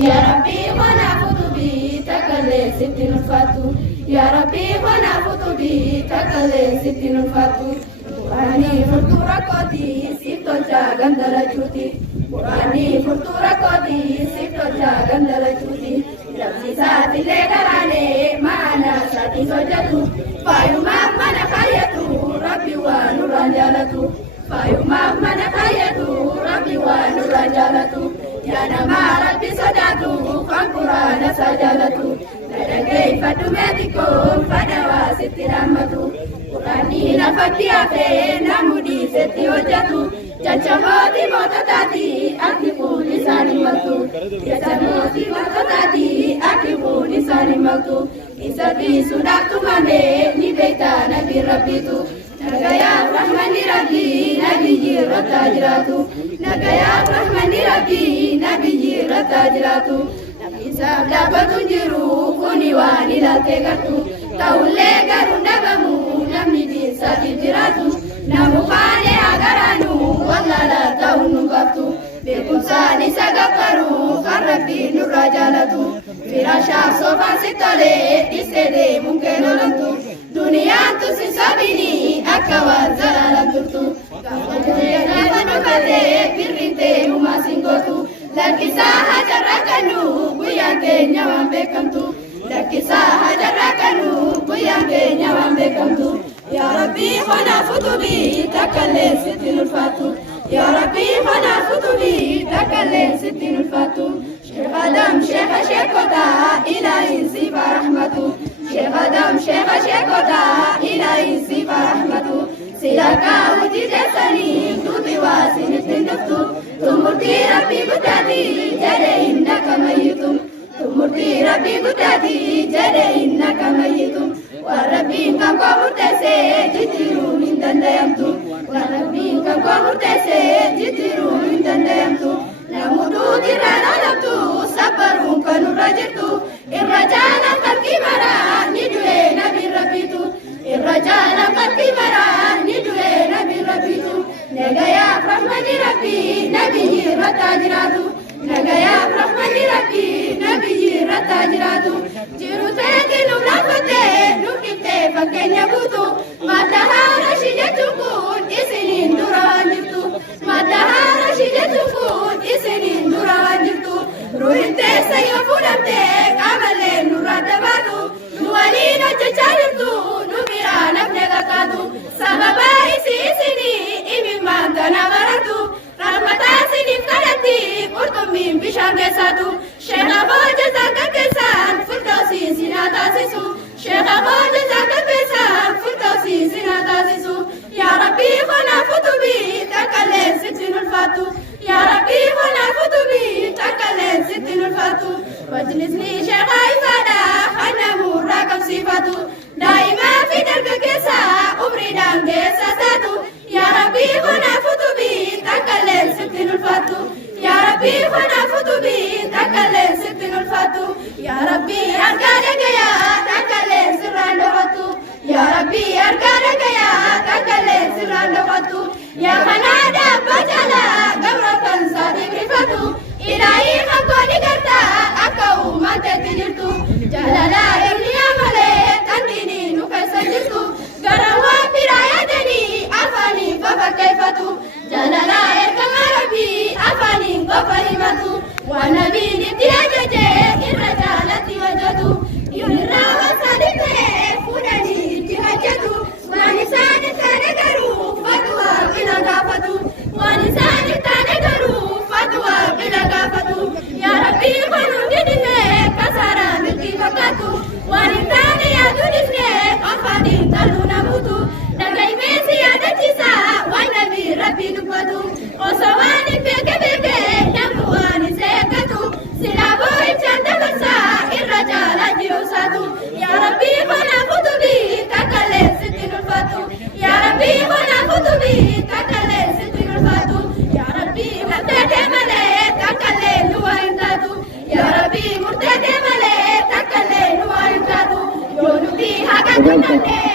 يا ربي ونعبد بي تكلي ست الفاتو يا ربي ونعبد بي تكلي ست الفاتو قراني فطورة قدي سيفتو جاغن درجوتي قراني فطورة قدي سيفتو جاغن درجوتي لبسي ساتي لغراني معنا ساتي سجتو فايما من خيتو ربي ونور جالتو فايما من خيتو ربي ونور جالتو يا نما ربي سجاتو فانقران سجالتو كيف تمتكم فدوا ست رحمتو قراني نفكي أفين نمودي ست وجتو جاچموتي موتتاتي أكيبو لساني ملتو جاچموتي موتتاتي أكيبو لساني ملتو إسابي سناكتو مامي نبيتا نبي ربيتو نغايا رحمني ربي نبي جيرتا جراتو نغايا رحمني ربي نبي جيرتا جراتو Isab dapat tunjiru kuni wani lalte gartu taulle garun dagamu namni disa dijiratu namu khane agaranu wallala taunu gatu bekusani sagaparu kharrabi nurajalatu firasha sofa sitale isede munkelolantu dunia tu sisabini akawan zalalantu kafanukate birrinte umasingotu lakisa hajarakanu buyange nyawan bekamtu lakisa hajarakanu buyange nyawan bekamtu ya rabbi khana futubi takalle sitinul fatu ya rabbi khana futubi takalle sitinul fatu sheikh adam sheikh ilahi sifa rahmatu sheikh adam sheikh ilahi sifa rahmatu silaka uji jasani tubi wasinit naftu tumurti rabbi gudati jade innaka mayyitum tumurti rabbi gudati jade innaka mayyitum wa rabbi kam ko murtase jitiru min dandayamtu wa rabbi kam ko murtase jitiru min dandayamtu namudu dirana lamtu sabarun kanu rajirtu irrajana qalbi mara nidwe nabi rabbitu irrajana qalbi mara nidwe nabi rabbitu nagaya rahmani rabbi nabi jirata jiratu nagaya rahmani rabbi nabi jirata jiratu jirute dinu rafate nukite fakenya butu matahara shijatukun isinin duranjirtu matahara shijatukun isinin duranjirtu ruhinte sayafudate kamale nuradabatu nuwalina chachartu numira nabne gakatu sababa isini imimantana baratu rahmata sinif kadati urtumin bishangesatu shekha boja zaka kesan fultausi sinata sisu shekha boja zaka kesan fultausi sinata sisu ya rabbi khana futubi takalle sitinul fatu ya rabbi khana futubi takalle sitinul fatu wajlisni shekha ifada khana murakab sifatu daima fi darga kesa umri dange sasatu ya rabbi khana futubi takalle sitinul fatu ya rabbi khana futubi takalle sitinul fatu ya rabbi argana gaya takalle sirrando fatu ya rabbi argana gaya takalle sirrando fatu ya khanada bajala gamratan sadiqi fatu ilahi khakoni garta akau mate tijirtu jalala ibni amale tandini nukasa jirtu garawa pirayadani afani fafakefatu jalala erkama rabbi afani fafarimatu wa nabi nitiajaje irrajalati wajatu yunra wasadite fudani itihajatu wa nisani tanagaru fatwa bila gafatu wa nisani tanagaru fatwa bila gafatu ya rabbi khanu didine kasara milki fakatu wa nitani ya dudisne afani taluna mutu nagai mesi adachisa wa nabi rabbi nubatu osawani peke namuani sekatu silabo ichanda kasa irrajala jirusatu ya rabbi khana futubi takalle sitinul fatu ya rabbi khana futubi takalle sitinul fatu ya rabbi murtade male takalle nuwaintatu ya rabbi murtade male takalle nuwaintatu yonubi hakakunate